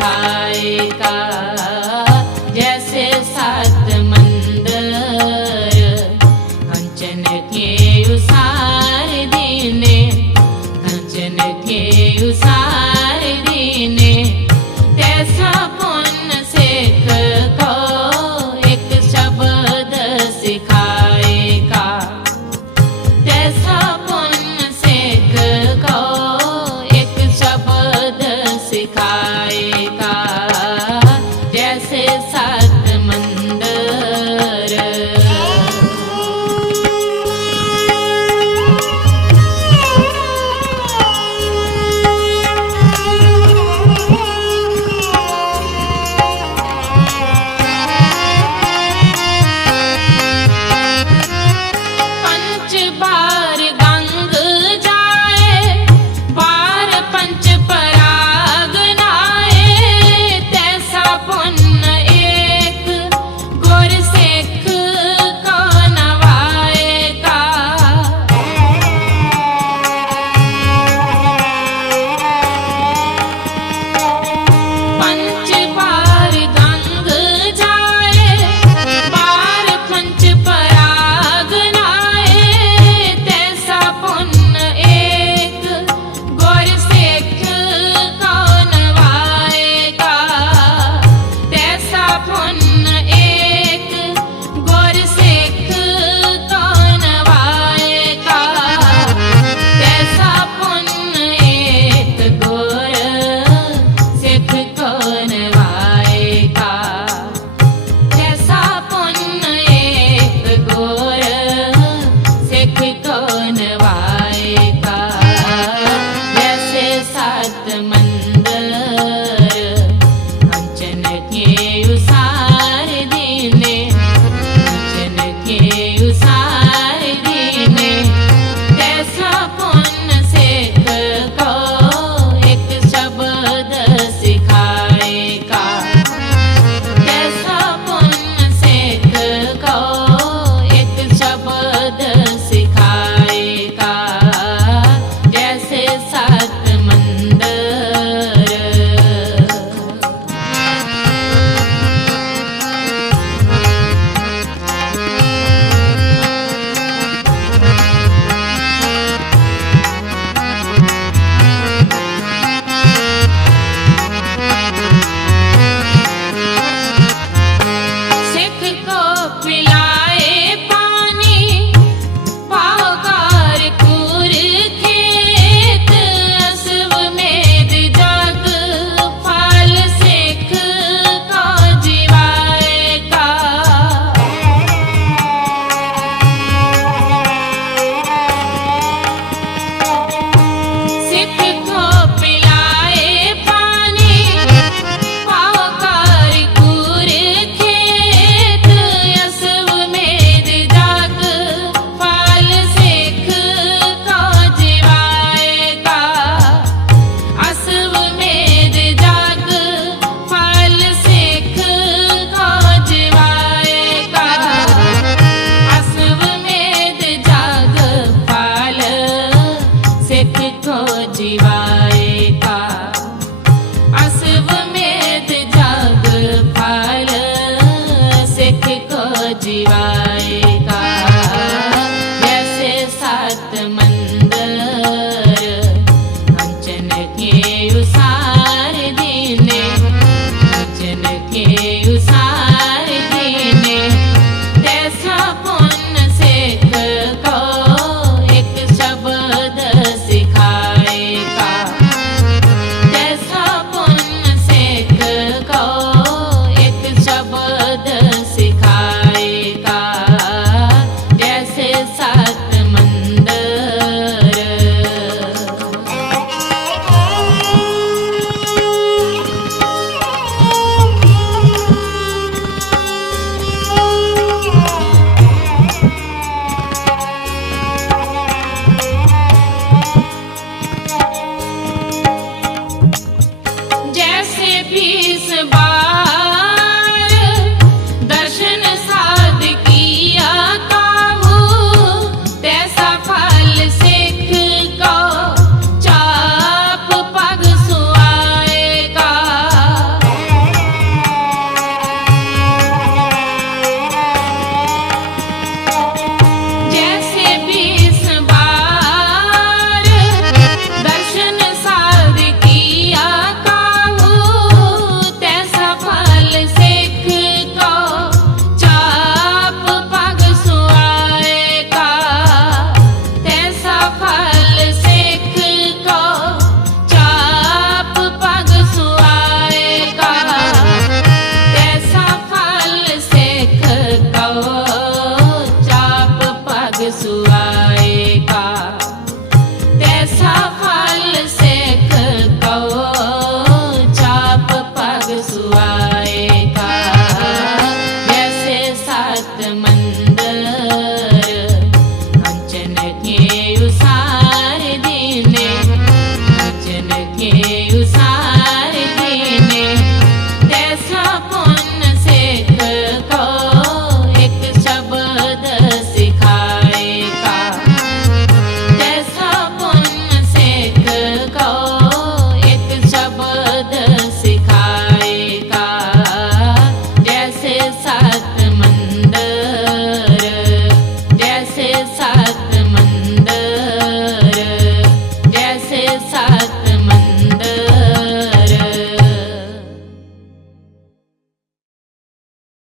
kai kai. again. alive.